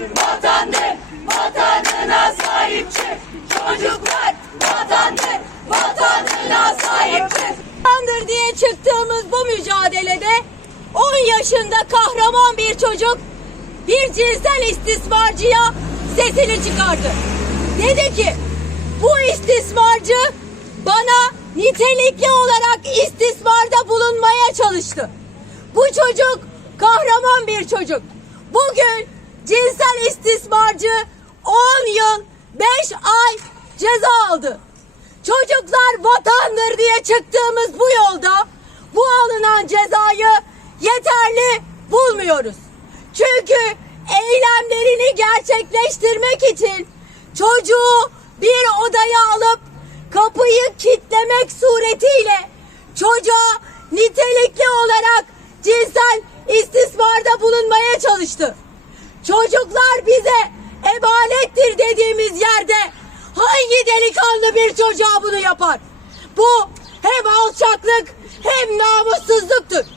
vatandır, vatanına sahip çık. Çocuklar vatandır, vatanına sahip çık. Vatandır diye çıktığımız bu mücadelede 10 yaşında kahraman bir çocuk bir cinsel istismarcıya sesini çıkardı. Dedi ki bu istismarcı bana nitelikli olarak istismarda bulunmaya çalıştı. Bu çocuk kahraman bir çocuk. Bugün istismarcı 10 yıl 5 ay ceza aldı. Çocuklar vatandır diye çıktığımız bu yolda bu alınan cezayı yeterli bulmuyoruz. Çünkü eylemlerini gerçekleştirmek için çocuğu bir odaya alıp kapıyı kitlemek suretiyle çocuğa nitelikli olarak cinsel istismarda bulunmaya çalıştı. Çocuklar bize hangi delikanlı bir çocuğa bunu yapar? Bu hem alçaklık hem namussuzluktur.